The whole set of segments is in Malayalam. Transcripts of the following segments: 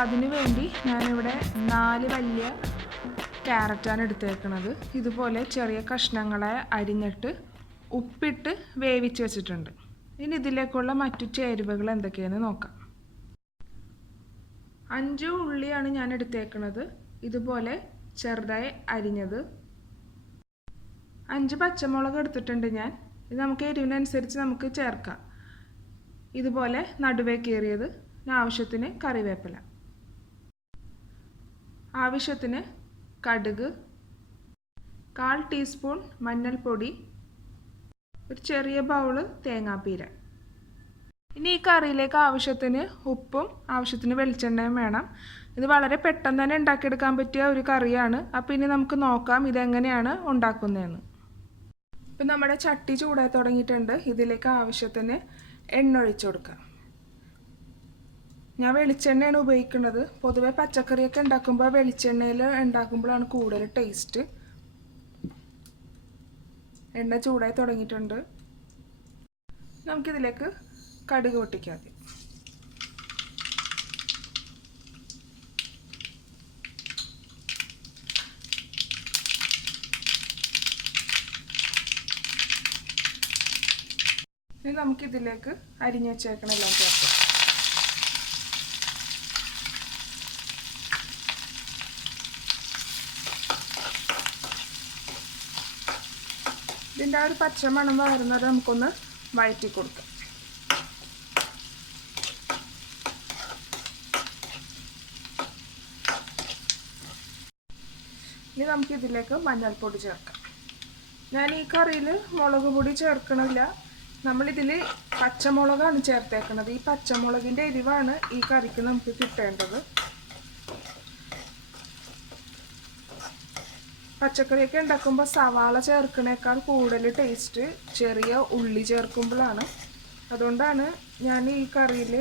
അതിനു വേണ്ടി ഞാനിവിടെ 4 വലിയ ക്യാരറ്റാണ് എടുത്തേക്കുന്നത്. ഇതുപോലെ ചെറിയ കഷ്ണങ്ങളെ അരിഞ്ഞിട്ട് ഉപ്പിട്ട് വേവിച്ച് വെച്ചിട്ടുണ്ട്. ഇനി ഇതിലേക്കുള്ള മറ്റു ചേരുവകൾ എന്തൊക്കെയാണെന്ന് നോക്കാം. 5 ഉള്ളിയാണ് ഞാൻ എടുത്തേക്കുന്നത്, ഇതുപോലെ ചെറുതായി അരിഞ്ഞത്. 5 പച്ചമുളക് എടുത്തിട്ടുണ്ട് ഞാൻ. ഇത് നമുക്ക് എരിവിനനുസരിച്ച് നമുക്ക് ചേർക്കാം. ഇതുപോലെ നടുവേ കീറിയത്. ആവശ്യത്തിന് കറിവേപ്പില, ആവശ്യത്തിന് കടുക്, 1/4 ടീസ്പൂൺ മഞ്ഞൾപ്പൊടി, ഒരു ചെറിയ ബൗള് തേങ്ങാപ്പീര. ഇനി ഈ കറിയിലേക്ക് ആവശ്യത്തിന് ഉപ്പും ആവശ്യത്തിന് വെളിച്ചെണ്ണയും വേണം. ഇത് വളരെ പെട്ടെന്ന് തന്നെ ഉണ്ടാക്കിയെടുക്കാൻ പറ്റിയ ഒരു കറിയാണ്. അപ്പോൾ ഇനി നമുക്ക് നോക്കാം ഇതെങ്ങനെയാണ് ഉണ്ടാക്കുന്നതെന്ന്. ഇപ്പം നമ്മുടെ ചട്ടി ചൂടായി തുടങ്ങിയിട്ടുണ്ട്. ഇതിലേക്ക് ആവശ്യത്തിന് എണ്ണ ഒഴിച്ചു കൊടുക്കാം. ഞാൻ വെളിച്ചെണ്ണയാണ് ഉപയോഗിക്കുന്നത്. പൊതുവെ പച്ചക്കറിയൊക്കെ ഉണ്ടാക്കുമ്പോൾ വെളിച്ചെണ്ണയിൽ ഉണ്ടാക്കുമ്പോഴാണ് കൂടുതൽ ടേസ്റ്റ്. എണ്ണ ചൂടായി തുടങ്ങിയിട്ടുണ്ട്. നമുക്കിതിലേക്ക് കടുക് പൊട്ടിക്കാം. ആദ്യം ഇനി നമുക്കിതിലേക്ക് അരിഞ്ഞു വെച്ചേക്കണം എല്ലാം ചേർക്കാം. ഇതിൻ്റെ ആ ഒരു പച്ചമണം വരുന്നത് നമുക്കൊന്ന് വഴറ്റി കൊടുക്കാം. ഇനി നമുക്കിതിലേക്ക് മഞ്ഞൾപ്പൊടി ചേർക്കാം. ഞാൻ ഈ കറിയിൽ മുളക് പൊടി ചേർക്കണില്ല. നമ്മളിതിൽ പച്ചമുളകാണ് ചേർത്തേക്കുന്നത്. ഈ പച്ചമുളകിൻ്റെ എരിവാണ് ഈ കറിക്ക് നമുക്ക് കിട്ടേണ്ടത്. പച്ചക്കറിയൊക്കെ ഉണ്ടാക്കുമ്പോൾ സവാള ചേർക്കണേക്കാൾ കൂടുതൽ ടേസ്റ്റ് ചെറിയ ഉള്ളി ചേർക്കുമ്പോഴാണ്. അതുകൊണ്ടാണ് ഞാൻ ഈ കറിയിൽ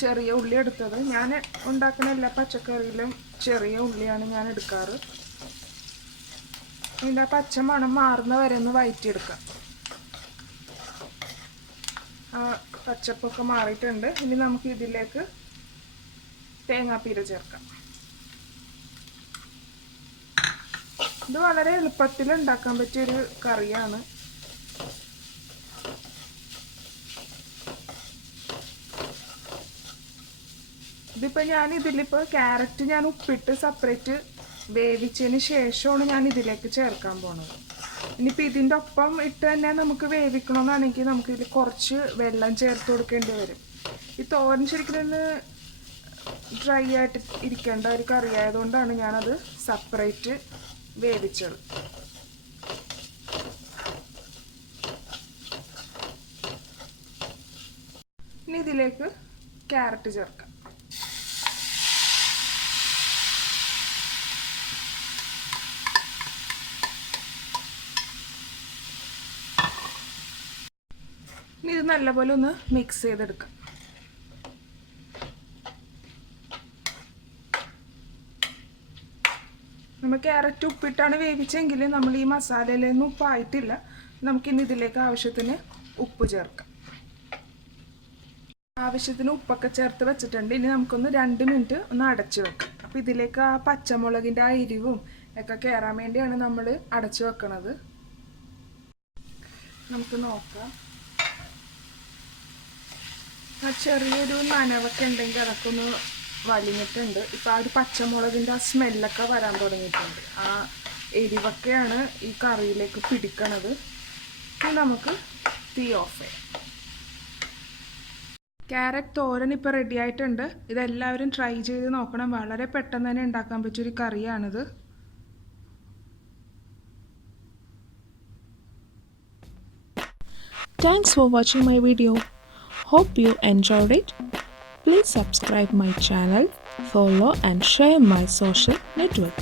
ചെറിയ ഉള്ളി എടുത്തത്. ഞാൻ ഉണ്ടാക്കുന്ന എല്ലാ പച്ചക്കറിയിലും ചെറിയ ഉള്ളിയാണ് ഞാൻ എടുക്കാറ്. ഇതിൻ്റെ പച്ചമണം മാറുന്ന വരെ ഒന്ന് വഴറ്റിയെടുക്കാം. ആ പച്ചപ്പൊക്കെ മാറിയിട്ടുണ്ട്. ഇനി നമുക്ക് ഇതിലേക്ക് തേങ്ങാപ്പീര ചേർക്കാം. ഇത് വളരെ എളുപ്പത്തിൽ ഉണ്ടാക്കാൻ പറ്റിയൊരു കറിയാണ്. ഇതിപ്പോൾ ഇതിലിപ്പോൾ ക്യാരറ്റ് ഞാൻ ഉപ്പിട്ട് സെപ്പറേറ്റ് വേവിച്ചതിന് ശേഷമാണ് ഞാൻ ഇതിലേക്ക് ചേർക്കാൻ പോണത്. ഇനിയിപ്പോൾ ഇതിൻ്റെ ഒപ്പം ഇട്ട് തന്നെ നമുക്ക് വേവിക്കണമെന്നാണെങ്കിൽ നമുക്കിതിൽ കുറച്ച് വെള്ളം ചേർത്ത് കൊടുക്കേണ്ടി വരും. ഈ തോരൻ ശരിക്കും ഡ്രൈ ആയിട്ട് ഇരിക്കേണ്ട ഒരു കറി ആയതുകൊണ്ടാണ് ഞാനത് സെപ്പറേറ്റ് വേവിച്ചത്. ഇനി ഇതിലേക്ക് ക്യാരറ്റ് ചേർക്കാം. ഇനി ഇത് നല്ലപോലെ ഒന്ന് മിക്സ് ചെയ്തെടുക്കാം. നമ്മൾ ക്യാരറ്റ് ഉപ്പിട്ടാണ് വേവിച്ചെങ്കിൽ നമ്മൾ ഈ മസാലയിലൊന്നും ഉപ്പായിട്ടില്ല. നമുക്കിനി ഇതിലേക്ക് ആവശ്യത്തിന് ഉപ്പ് ചേർക്കാം. ആവശ്യത്തിന് ഉപ്പൊക്കെ ചേർത്ത് വെച്ചിട്ടുണ്ട്. ഇനി നമുക്കൊന്ന് 2 മിനിറ്റ് ഒന്ന് അടച്ചു വെക്കാം. അപ്പോൾ ഇതിലേക്ക് ആ പച്ചമുളകിൻ്റെ ആ എരിവും ഒക്കെ കയറാൻ വേണ്ടിയാണ് നമ്മൾ അടച്ചു വെക്കണത്. നമുക്ക് നോക്കാം. ആ ചെറിയൊരു നനവൊക്കെ ഉണ്ടെങ്കിൽ അതൊക്കെ ഒന്ന് വലിഞ്ഞിട്ടുണ്ട്. ഇപ്പോൾ ആ ഒരു പച്ചമുളകിൻ്റെ ആ സ്മെല്ലൊക്കെ വരാൻ തുടങ്ങിയിട്ടുണ്ട്. ആ എരിവൊക്കെയാണ് ഈ കറിയിലേക്ക് പിടിക്കണത്. ഇനി നമുക്ക് തീ ഓഫ് ചെയ്യാം. ക്യാരറ്റ് തോരൻ ഇപ്പോൾ റെഡി ആയിട്ടുണ്ട്. ഇതെല്ലാവരും ട്രൈ ചെയ്ത് നോക്കണം. വളരെ പെട്ടെന്ന് തന്നെ ഉണ്ടാക്കാൻ പറ്റിയൊരു കറിയാണിത്. Thanks for watching my video. Hope you enjoyed it. Please subscribe my channel, follow and share my social network.